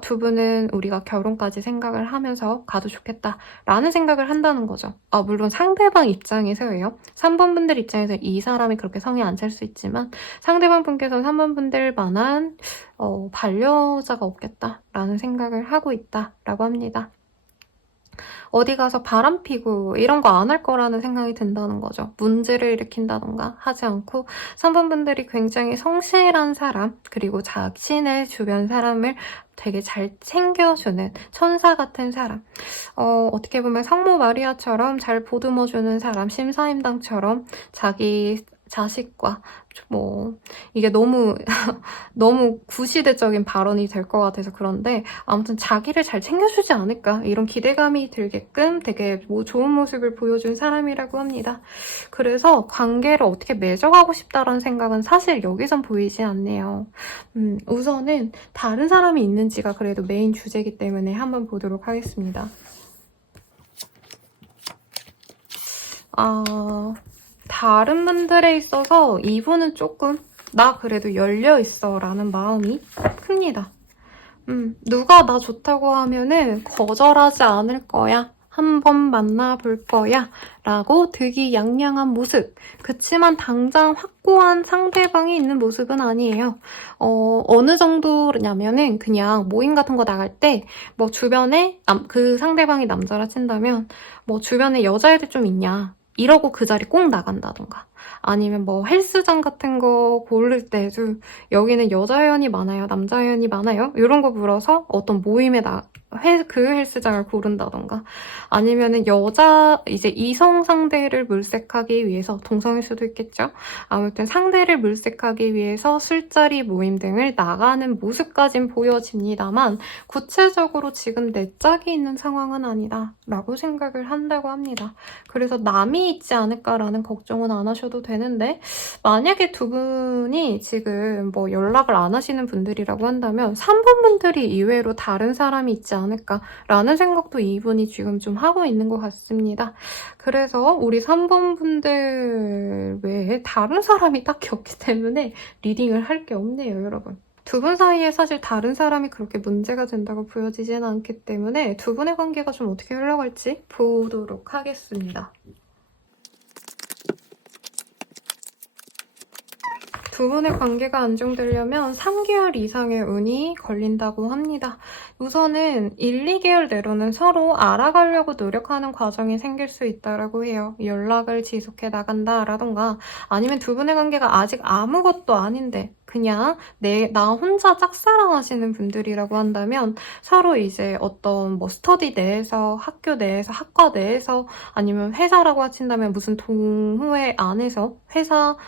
두 두 분은 우리가 결혼까지 생각을 하면서 가도 좋겠다라는 생각을 한다는 거죠. 물론 상대방 입장에서예요. 3번 분들 입장에서 이 사람이 그렇게 성에 안 찰 수 있지만 상대방 분께서는 3번 분들만한 반려자가 없겠다라는 생각을 하고 있다라고 합니다. 어디 가서 바람 피고 이런 거 안 할 거라는 생각이 든다는 거죠. 문제를 일으킨다던가 하지 않고 3번 분들이 굉장히 성실한 사람, 그리고 자신의 주변 사람을 되게 잘 챙겨주는 천사 같은 사람, 어떻게 보면 성모 마리아처럼 잘 보듬어주는 사람, 심사임당처럼 자기 자식과 이게 너무 너무 구시대적인 발언이 될 것 같아서 그런데 아무튼 자기를 잘 챙겨주지 않을까 이런 기대감이 들게끔 되게 좋은 모습을 보여준 사람이라고 합니다. 그래서 관계를 어떻게 맺어가고 싶다라는 생각은 사실 여기선 보이지 않네요. 우선은 다른 사람이 있는지가 그래도 메인 주제이기 때문에 한번 보도록 하겠습니다. 다른 분들에 있어서 이분은 조금 나 그래도 열려있어 라는 마음이 큽니다. 누가 나 좋다고 하면은 거절하지 않을 거야. 한번 만나볼 거야. 라고 득이양양한 모습. 그치만 당장 확고한 상대방이 있는 모습은 아니에요. 어느 정도냐면은 그냥 모임 같은 거 나갈 때 주변에 그 상대방이 남자라 친다면 주변에 여자애들 좀 있냐. 이러고 그 자리 꼭 나간다던가 아니면 헬스장 같은 거 고를 때도 여기는 여자 회원이 많아요? 남자 회원이 많아요? 이런 거 물어서 어떤 모임에 그 헬스장을 고른다던가 아니면은 이제 이성 상대를 물색하기 위해서 동성일 수도 있겠죠? 아무튼 상대를 물색하기 위해서 술자리 모임 등을 나가는 모습까진 보여집니다만 구체적으로 지금 내 짝이 있는 상황은 아니다 라고 생각을 한다고 합니다. 그래서 남이 있지 않을까라는 걱정은 안 하셔도 되는데 만약에 두 분이 지금 연락을 안 하시는 분들이라고 한다면 3번 분들이 이외로 다른 사람이 있지 않을까라는 생각도 이분이 지금 좀 하고 있는 것 같습니다. 그래서 우리 3번 분들 외에 다른 사람이 딱히 없기 때문에 리딩을 할 게 없네요, 여러분. 두 분 사이에 사실 다른 사람이 그렇게 문제가 된다고 보여지지는 않기 때문에 두 분의 관계가 좀 어떻게 흘러갈지 보도록 하겠습니다. 두 분의 관계가 안정되려면 3개월 이상의 운이 걸린다고 합니다. 우선은 1, 2개월 내로는 서로 알아가려고 노력하는 과정이 생길 수 있다고 해요. 연락을 지속해 나간다라던가 아니면 두 분의 관계가 아직 아무것도 아닌데 그냥 나 혼자 짝사랑 하시는 분들이라고 한다면 서로 이제 어떤 스터디 내에서, 학교 내에서, 학과 내에서 아니면 회사라고 하신다면 무슨 동호회 안에서, 회사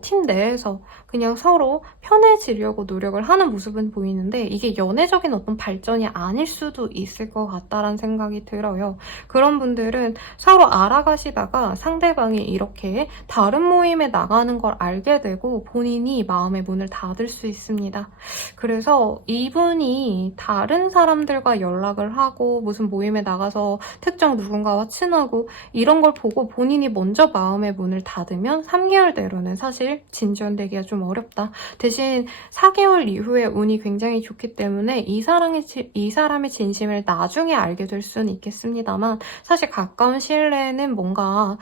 팀 내에서 그냥 서로 편해지려고 노력을 하는 모습은 보이는데 이게 연애적인 어떤 발전이 아닐 수도 있을 것 같다라는 생각이 들어요. 그런 분들은 서로 알아가시다가 상대방이 이렇게 다른 모임에 나가는 걸 알게 되고 본인이 마음의 문을 닫을 수 있습니다. 그래서 이분이 다른 사람들과 연락을 하고 무슨 모임에 나가서 특정 누군가와 친하고 이런 걸 보고 본인이 먼저 마음의 문을 닫으면 3개월 내로는 사실 진전되기가 좀 어렵다. 대신 4개월 이후에 운이 굉장히 좋기 때문에 이 사람의 진심을 나중에 알게 될 수는 있겠습니다만 사실 가까운 시일 내에는 뭔가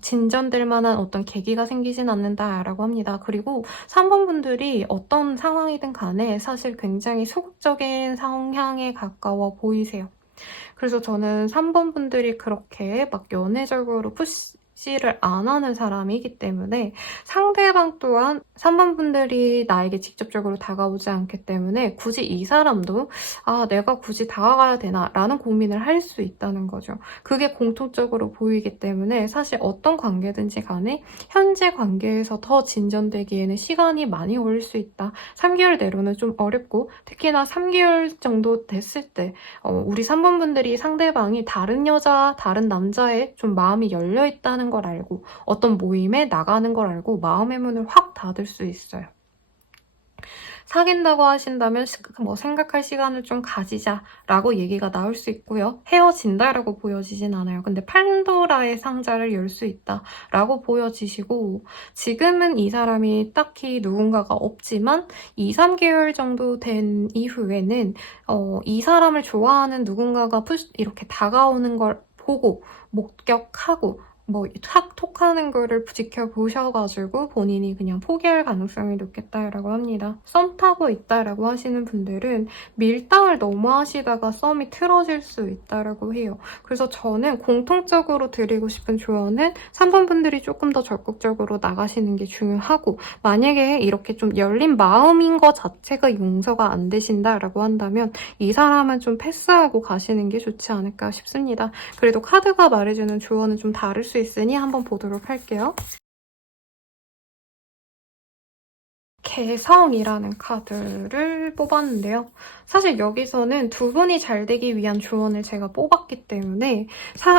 진전될 만한 어떤 계기가 생기진 않는다라고 합니다. 그리고 3번 분들이 어떤 상황이든 간에 사실 굉장히 소극적인 성향에 가까워 보이세요. 그래서 저는 3번 분들이 그렇게 연애적으로 푸시를 안 하는 사람이기 때문에 상대방 또한 3번 분들이 나에게 직접적으로 다가오지 않기 때문에 굳이 이 사람도 내가 굳이 다가가야 되나 라는 고민을 할 수 있다는 거죠. 그게 공통적으로 보이기 때문에 사실 어떤 관계든지 간에 현재 관계에서 더 진전되기에는 시간이 많이 걸릴 수 있다. 3개월 내로는 좀 어렵고 특히나 3개월 정도 됐을 때 우리 3번 분들이 상대방이 다른 여자, 다른 남자에 좀 마음이 열려있다는 걸 알고 어떤 모임에 나가는 걸 알고 마음의 문을 확 닫을 수 있어요. 사귄다고 하신다면 뭐 생각할 시간을 좀 가지자라고 얘기가 나올 수 있고요. 헤어진다라고 보여지진 않아요. 근데 판도라의 상자를 열 수 있다라고 보여지시고 지금은 이 사람이 딱히 누군가가 없지만 2, 3개월 정도 된 이후에는 이 사람을 좋아하는 누군가가 이렇게 다가오는 걸 보고 목격하고 뭐 톡하는 거를 지켜보셔가지고 본인이 그냥 포기할 가능성이 높겠다라고 합니다. 썸 타고 있다라고 하시는 분들은 밀당을 너무 하시다가 썸이 틀어질 수 있다라고 해요. 그래서 저는 공통적으로 드리고 싶은 조언은 3번 분들이 조금 더 적극적으로 나가시는 게 중요하고 만약에 이렇게 좀 열린 마음인 것 자체가 용서가 안 되신다라고 한다면 이 사람은 좀 패스하고 가시는 게 좋지 않을까 싶습니다. 그래도 카드가 말해주는 조언은 좀 다를 수 있으니 한번 보도록 할게요. 개성이라는 카드를 뽑았는데요. 사실 여기서는 두 분이 잘 되기 위한 조언을 제가 뽑았기 때문에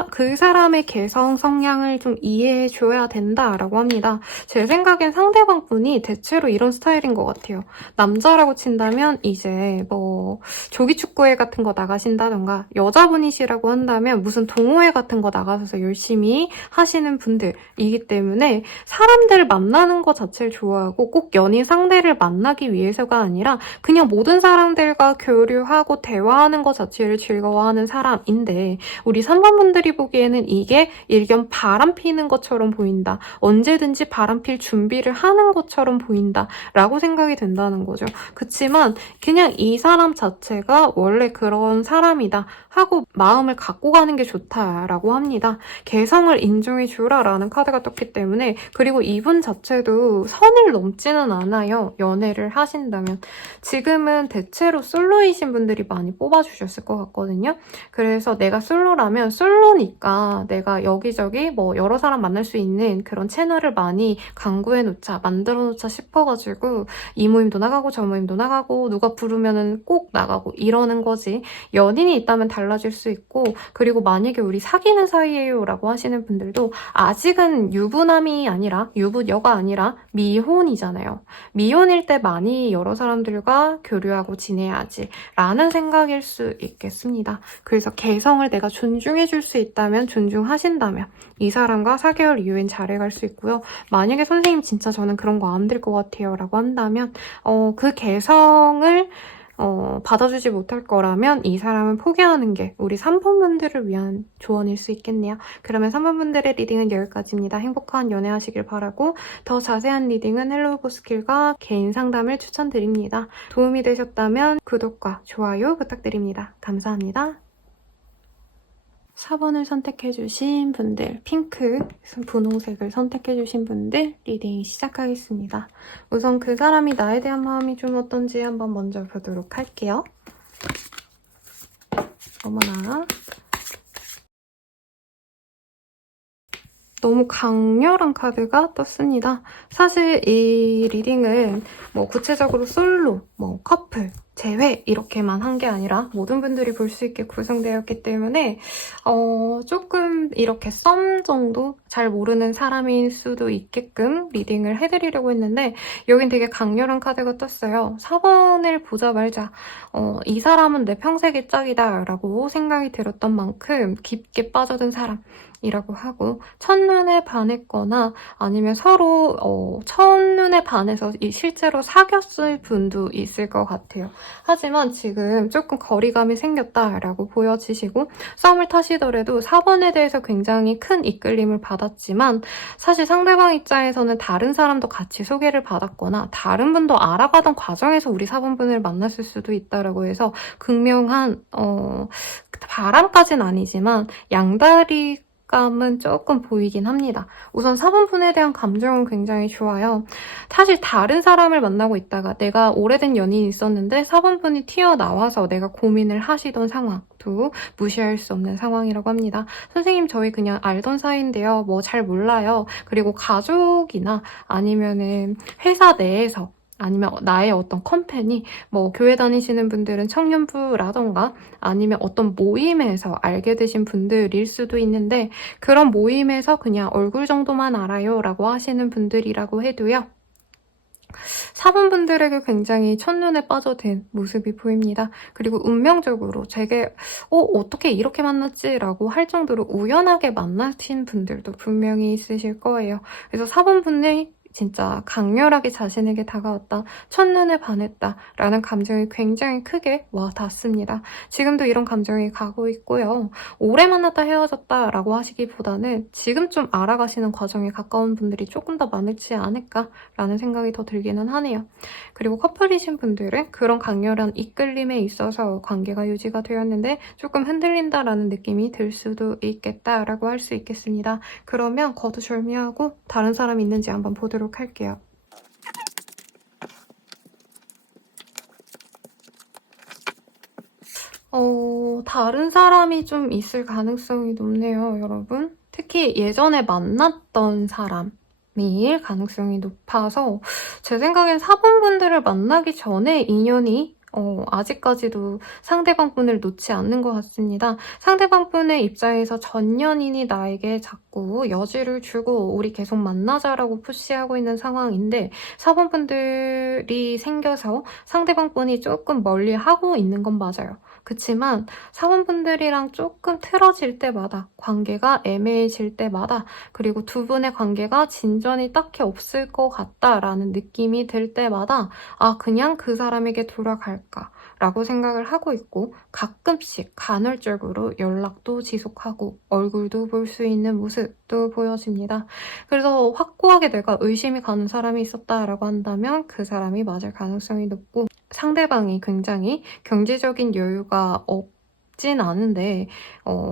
그 사람의 개성, 성향을 좀 이해해줘야 된다라고 합니다. 제 생각엔 상대방 분이 대체로 이런 스타일인 것 같아요. 남자라고 친다면 이제 뭐 조기축구회 같은 거 나가신다던가 여자분이시라고 한다면 무슨 동호회 같은 거 나가셔서 열심히 하시는 분들이기 때문에 사람들 만나는 거 자체를 좋아하고 꼭 연인 상대를 만나기 위해서가 아니라 그냥 모든 사람들과 교류하고 대화하는 것 자체를 즐거워하는 사람인데 우리 3번 분들이 보기에는 이게 일견 바람 피는 것처럼 보인다. 언제든지 바람 필 준비를 하는 것처럼 보인다. 라고 생각이 된다는 거죠. 그치만 그냥 이 사람 자체가 원래 그런 사람이다 하고 마음을 갖고 가는 게 좋다라고 합니다. 개성을 인정해주라 라는 카드가 떴기 때문에 그리고 이분 자체도 선을 넘지는 않아요. 연애를 하신다면. 지금은 대체로 솔로이신 분들이 많이 뽑아주셨을 것 같거든요. 그래서 내가 솔로라면 솔로니까 내가 여기저기 뭐 여러 사람 만날 수 있는 그런 채널을 많이 강구해놓자, 만들어놓자 싶어가지고 이 모임도 나가고 저 모임도 나가고 누가 부르면은 꼭 나가고 이러는 거지. 연인이 있다면 달라질 수 있고 그리고 만약에 우리 사귀는 사이예요 라고 하시는 분들도 아직은 유부남이 아니라 유부녀가 아니라 미혼이잖아요. 미혼일 때 많이 여러 사람들과 교류하고 지내야지 라는 생각일 수 있겠습니다. 그래서 개성을 내가 존중해줄 수 있다면 존중하신다면 이 사람과 4개월 이후엔 잘해갈 수 있고요. 만약에 선생님 진짜 저는 그런 거 안 될 것 같아요 라고 한다면 그 개성을 받아주지 못할 거라면 이 사람은 포기하는 게 우리 3번 분들을 위한 조언일 수 있겠네요. 그러면 3번 분들의 리딩은 여기까지입니다. 행복한 연애하시길 바라고 더 자세한 리딩은 헬로우 보스킬과 개인 상담을 추천드립니다. 도움이 되셨다면 구독과 좋아요 부탁드립니다. 감사합니다. 4번을 선택해주신 분들, 핑크, 분홍색을 선택해주신 분들 리딩 시작하겠습니다. 우선 그 사람이 나에 대한 마음이 좀 어떤지 한번 먼저 보도록 할게요. 어머나. 너무 강렬한 카드가 떴습니다. 사실 이 리딩은 뭐 구체적으로 솔로, 뭐 커플, 재회 이렇게만 한 게 아니라 모든 분들이 볼 수 있게 구성되었기 때문에 조금 이렇게 썸 정도 잘 모르는 사람일 수도 있게끔 리딩을 해드리려고 했는데 여긴 되게 강렬한 카드가 떴어요. 4번을 보자 말자 이 사람은 내 평생의 짝이다 라고 생각이 들었던 만큼 깊게 빠져든 사람 이라고 하고 첫눈에 반했거나 아니면 서로 첫눈에 반해서 실제로 사귀었을 분도 있을 것 같아요. 하지만 지금 조금 거리감이 생겼다라고 보여지시고 썸을 타시더라도 4번에 대해서 굉장히 큰 이끌림을 받았지만 사실 상대방 입장에서는 다른 사람도 같이 소개를 받았거나 다른 분도 알아가던 과정에서 우리 4번 분을 만났을 수도 있다라고 해서 극명한 바람까지는 아니지만 양다리 감은 조금 보이긴 합니다. 우선 4번 분에 대한 감정은 굉장히 좋아요. 사실 다른 사람을 만나고 있다가 내가 오래된 연인이 있었는데 4번 분이 튀어나와서 내가 고민을 하시던 상황도 무시할 수 없는 상황이라고 합니다. 선생님 저희 그냥 알던 사이인데요. 뭐 잘 몰라요. 그리고 가족이나 아니면은 회사 내에서 아니면 나의 어떤 컴퍼니, 뭐 교회 다니시는 분들은 청년부라던가 아니면 어떤 모임에서 알게 되신 분들일 수도 있는데 그런 모임에서 그냥 얼굴 정도만 알아요 라고 하시는 분들이라고 해도요. 4번분들에게 굉장히 첫눈에 빠져든 모습이 보입니다. 그리고 운명적으로 제게 어떻게 이렇게 만났지? 라고 할 정도로 우연하게 만나신 분들도 분명히 있으실 거예요. 그래서 4번분이 진짜 강렬하게 자신에게 다가왔다, 첫눈에 반했다 라는 감정이 굉장히 크게 와 닿습니다. 지금도 이런 감정이 가고 있고요. 오래 만났다 헤어졌다 라고 하시기보다는 지금 좀 알아가시는 과정에 가까운 분들이 조금 더 많지 않을까라는 생각이 더 들기는 하네요. 그리고 커플이신 분들은 그런 강렬한 이끌림에 있어서 관계가 유지가 되었는데 조금 흔들린다라는 느낌이 들 수도 있겠다라고 할 수 있겠습니다. 그러면 거두절미하고 다른 사람이 있는지 한번 보도록 할게요. 다른 사람이 좀 있을 가능성이 높네요, 여러분. 특히 예전에 만났던 사람일 가능성이 높아서 제 생각엔 4번분들을 만나기 전에 인연이 아직까지도 상대방 분을 놓지 않는 것 같습니다. 상대방 분의 입장에서 전 연인이 나에게 자꾸 여지를 주고 우리 계속 만나자라고 푸시하고 있는 상황인데 4번분들이 생겨서 상대방 분이 조금 멀리 하고 있는 건 맞아요. 그치만 4번분들이랑 조금 틀어질 때마다, 관계가 애매해질 때마다, 그리고 두 분의 관계가 진전이 딱히 없을 것 같다라는 느낌이 들 때마다 그냥 그 사람에게 돌아갈까 라고 생각을 하고 있고, 가끔씩 간헐적으로 연락도 지속하고 얼굴도 볼 수 있는 모습도 보여집니다. 그래서 확고하게 내가 의심이 가는 사람이 있었다라고 한다면 그 사람이 맞을 가능성이 높고, 상대방이 굉장히 경제적인 여유가 없진 않은데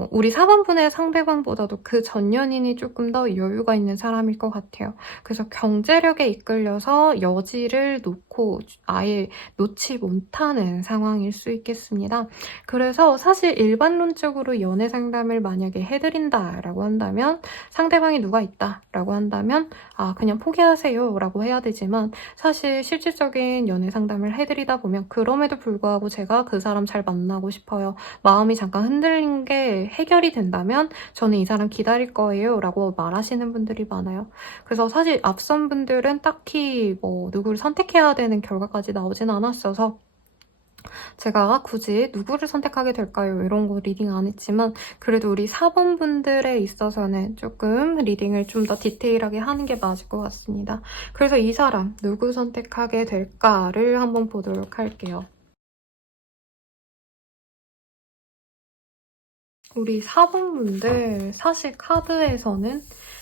우리 4번분의 상대방보다도 그 전 연인이 조금 더 여유가 있는 사람일 것 같아요. 그래서 경제력에 이끌려서 여지를 놓고 아예 놓지 못하는 상황일 수 있겠습니다. 그래서 사실 일반론적으로 연애 상담을 만약에 해드린다라고 한다면, 상대방이 누가 있다라고 한다면 그냥 포기하세요 라고 해야 되지만, 사실 실질적인 연애 상담을 해드리다 보면 그럼에도 불구하고 제가 그 사람 잘 만나고 싶어요, 마음이 잠깐 흔들린 게 해결이 된다면 저는 이 사람 기다릴 거예요 라고 말하시는 분들이 많아요. 그래서 사실 앞선 분들은 딱히 누구를 선택해야 되는 결과까지 나오진 않았어서 제가 굳이 누구를 선택하게 될까요? 이런 거 리딩 안 했지만, 그래도 우리 4번분들에 있어서는 조금 리딩을 좀 더 디테일하게 하는 게 맞을 것 같습니다. 그래서 이 사람 누구 선택하게 될까를 한번 보도록 할게요. 우리 4번분들 사실 카드에서는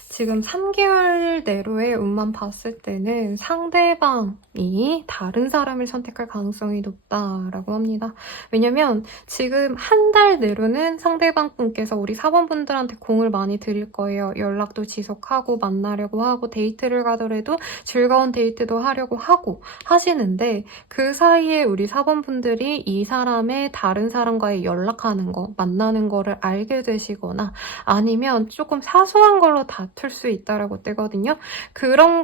지금 3개월 내로의 운만 봤을 때는 상대방이 다른 사람을 선택할 가능성이 높다라고 합니다. 왜냐면 지금 한 달 내로는 상대방 분께서 우리 4번분들한테 공을 많이 들일 거예요. 연락도 지속하고 만나려고 하고 데이트를 가더라도 즐거운 데이트도 하려고 하고 하시는데, 그 사이에 우리 4번분들이 이 사람의 다른 사람과의 연락하는 거, 만나는 거를 알게 되시거나 아니면 조금 사소한 걸로 다툴 수 있다라고 뜨거든요. 그런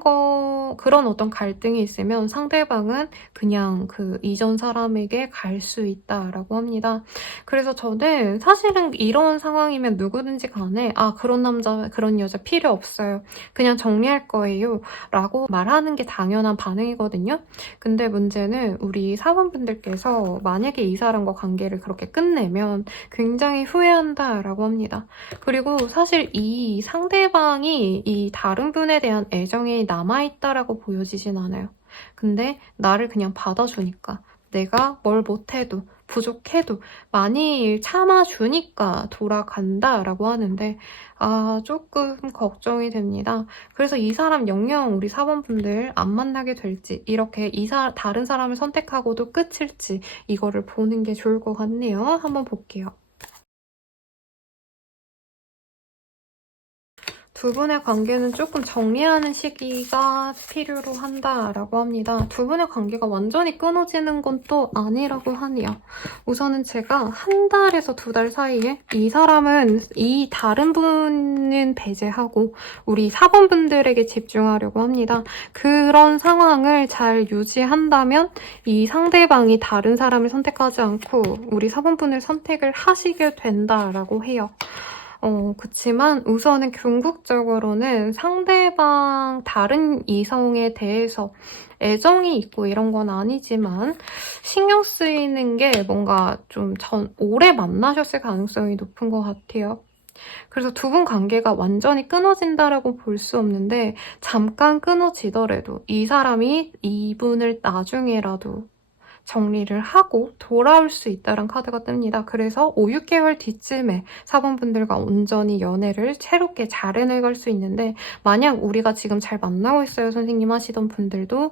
어떤 갈등이 있으면 상대방은 그냥 그 이전 사람에게 갈 수 있다라고 합니다. 그래서 저는 사실은 이런 상황이면 누구든지 간에 그런 남자, 그런 여자 필요 없어요, 그냥 정리할 거예요 라고 말하는 게 당연한 반응이거든요. 근데 문제는 우리 4번분들께서 만약에 이 사람과 관계를 그렇게 끝내면 굉장히 후회한다라고 합니다. 그리고 사실 이 상대방이 이 다른 분에 대한 애정이 남아있다라고 보여지진 않아요. 근데 나를 그냥 받아주니까, 내가 뭘 못해도 부족해도 많이 참아주니까 돌아간다라고 하는데 조금 걱정이 됩니다. 그래서 이 사람 영영 우리 4번분들 안 만나게 될지, 이렇게 다른 사람을 선택하고도 끝일지, 이거를 보는 게 좋을 것 같네요. 한번 볼게요. 두 분의 관계는 조금 정리하는 시기가 필요로 한다라고 합니다. 두 분의 관계가 완전히 끊어지는 건 또 아니라고 하네요. 우선은 제가 한 달에서 2달 사이에 이 사람은, 이 다른 분은 배제하고 우리 4번분들에게 집중하려고 합니다. 그런 상황을 잘 유지한다면 이 상대방이 다른 사람을 선택하지 않고 우리 4번분을 선택을 하시게 된다라고 해요. 그치만 우선은 궁극적으로는 상대방 다른 이성에 대해서 애정이 있고 이런 건 아니지만 신경 쓰이는 게 뭔가 좀 오래 만나셨을 가능성이 높은 것 같아요. 그래서 두 분 관계가 완전히 끊어진다라고 볼 수 없는데 잠깐 끊어지더라도 이 사람이 이분을 나중에라도 정리를 하고 돌아올 수 있다는 카드가 뜹니다. 그래서 5, 6개월 뒤쯤에 사번분들과 온전히 연애를 새롭게 잘 해나갈 수 있는데 만약 우리가 지금 잘 만나고 있어요 선생님 하시던 분들도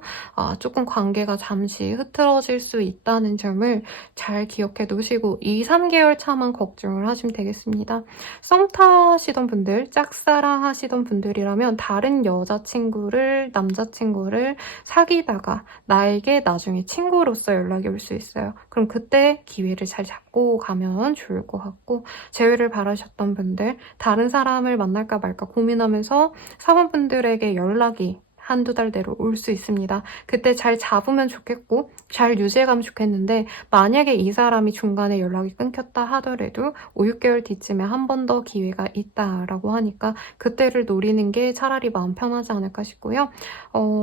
조금 관계가 잠시 흐트러질 수 있다는 점을 잘 기억해 두시고 2, 3개월 차만 걱정을 하시면 되겠습니다. 썸 타시던 분들, 짝사랑 하시던 분들이라면 다른 여자친구를, 남자친구를 사귀다가 나에게 나중에 친구로서 연락이 올 수 있어요. 그럼 그때 기회를 잘 잡고 가면 좋을 것 같고 재회를 바라셨던 분들, 다른 사람을 만날까 말까 고민하면서 사원분들에게 연락이 한두 달 내로 올 수 있습니다. 그때 잘 잡으면 좋겠고 잘 유지해가면 좋겠는데 만약에 이 사람이 중간에 연락이 끊겼다 하더라도 5, 6개월 뒤쯤에 한 번 더 기회가 있다라고 하니까 그때를 노리는 게 차라리 마음 편하지 않을까 싶고요.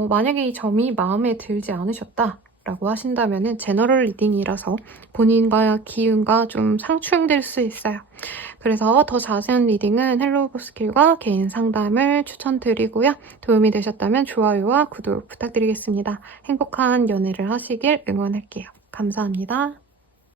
만약에 이 점이 마음에 들지 않으셨다 라고 하신다면 제너럴 리딩이라서 본인과 기운과 좀 상충될 수 있어요. 그래서 더 자세한 리딩은 헬로우보스킬과 개인 상담을 추천드리고요. 도움이 되셨다면 좋아요와 구독 부탁드리겠습니다. 행복한 연애를 하시길 응원할게요. 감사합니다.